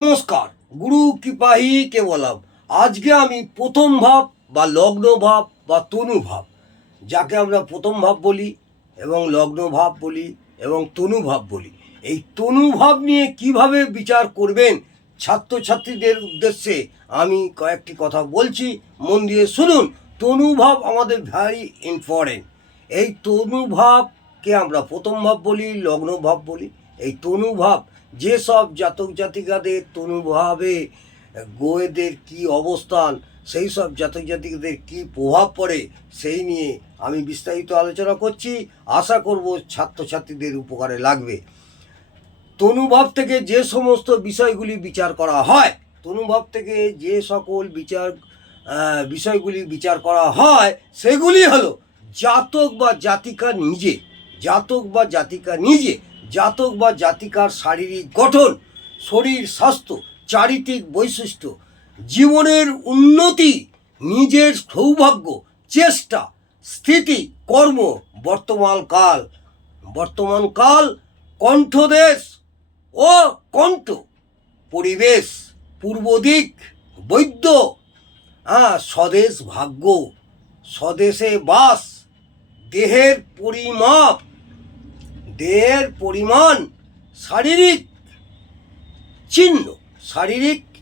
নমস্কার, গুরু কৃপাহি কেবলম। আজকে আমি প্রথম ভাব বা লগ্ন ভাব বা তনু ভাব, যাকে আমরা প্রথম ভাব বলি এবং লগ্ন ভাব বলি এবং তনু ভাব বলি, এই তনু ভাব নিয়ে কিভাবে বিচার করবেন ছাত্রছাত্রীদের উদ্দেশ্যে আমি কয়েকটি কথা বলছি, মন দিয়ে শুনুন। তনু ভাব আমাদের ভেরি ইম্পর্টেন্ট। এই তনু ভাবকে আমরা প্রথম ভাব বলি, লগ্ন ভাব বলি। এই তনু ভাব যেসব জাতক জাতিকাদের তনুভাবে গ্রহেদের কি অবস্থান, সেই সব জাতক জাতিকাদের কি প্রভাব পড়ে, সেই নিয়ে আমি বিস্তারিত আলোচনা করছি। আশা করব ছাত্রছাত্রীদের উপকারে লাগবে। তনুভাব থেকে যে সমস্ত বিষয়গুলি বিচার করা হয়, তনুভাব থেকে যে সকল বিষয়গুলি বিচার করা হয়, সেগুলি হলো জাতক বা জাতিকা নিজে, জাতক বা জাতিকা নিজে, জাতক বা জাতিকার শারীরিক গঠন, শরীর স্বাস্থ্য, চারিত্রিক বৈশিষ্ট্য, জীবনের উন্নতি, নিজের সৌভাগ্য, চেষ্টা, স্থিতি, কর্ম, বর্তমানকাল, কণ্ঠদেশ ও কণ্ঠ, পরিবেশ, পূর্ব দিক, বৈদ্য, স্বদেশ ভাগ্য, স্বদেশে বাস, দেহের পরিমাণ, শারীরিক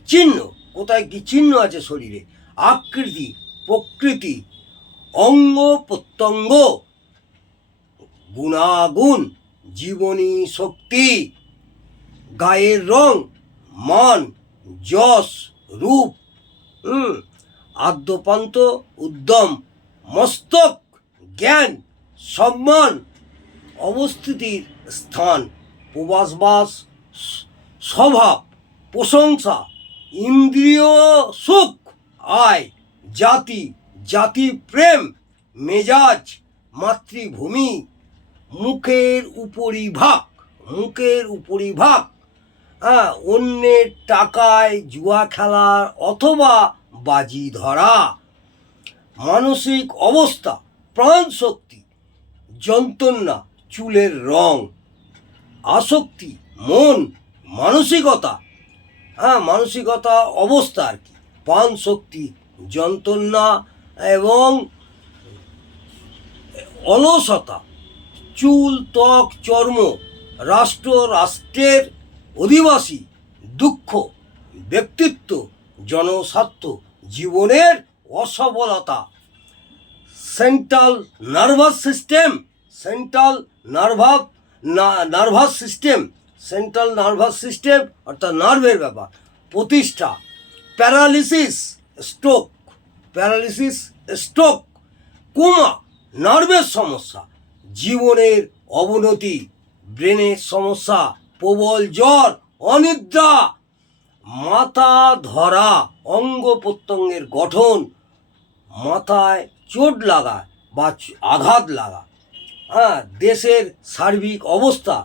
চিহ্ন, কোথায় কি চিহ্ন আছে শরীরে, আকৃতি, প্রকৃতি, অঙ্গ প্রত্যঙ্গ, গুণাগুণ, জীবনী শক্তি, গায়ের রং, মান, যশ, রূপ, আদ্যপান্ত, উদ্যম, মস্তক, জ্ঞান, সম্মান, অবস্থিতির স্থান, প্রবাসবাস, স্বভাব, প্রশংসা, ইন্দ্রিয় সুখ, আয়, জাতি প্রেম, মেজাজ, মাতৃভূমি, মুখের উপরিভাগ, অন্যের টাকায় জুয়া খেলা অথবা বাজি ধরা, মানসিক অবস্থা, প্রাণ শক্তি, যন্ত্রণা, চুলের রং, আসক্তি, মন, মানসিকতা অবস্থা আর কি, প্রাণ শক্তি, যন্ত্রণা এবং অলসতা, চুল, ত্বক, চর্ম, রাষ্ট্রের অধিবাসী, দুঃখ, ব্যক্তিত্ব, জনস্বার্থ, জীবনের অসফলতা, সেন্ট্রাল নার্ভাস সিস্টেম অর্থাৎ নার্ভের ব্যাপার, প্রতিষ্ঠা, প্যারালিসিস, স্ট্রোক, কোমা, নার্ভের সমস্যা, জীবনের অবনতি, ব্রেনের সমস্যা, প্রবল জ্বর, অনিদ্রা, মাথা ধরা, অঙ্গ প্রত্যঙ্গের গঠন, মাথায় চোট লাগা বা আঘাত লাগা, দেশের সার্বিক অবস্থা,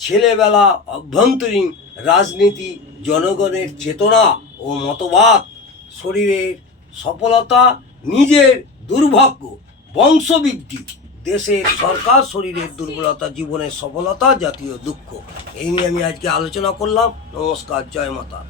ছেলেবেলা, অভ্যন্তরীণ রাজনীতি, জনগণের চেতনা ও মতবাদ, শরীরের সফলতা, নিজের দুর্ভাগ্য, বংশবৃদ্ধি, দেশের সরকার, শরীরের দুর্বলতা, জীবনের সফলতা, জাতীয় দুঃখ। এই নিয়ে আমি আজকে আলোচনা করলাম। নমস্কার, জয় মাতা।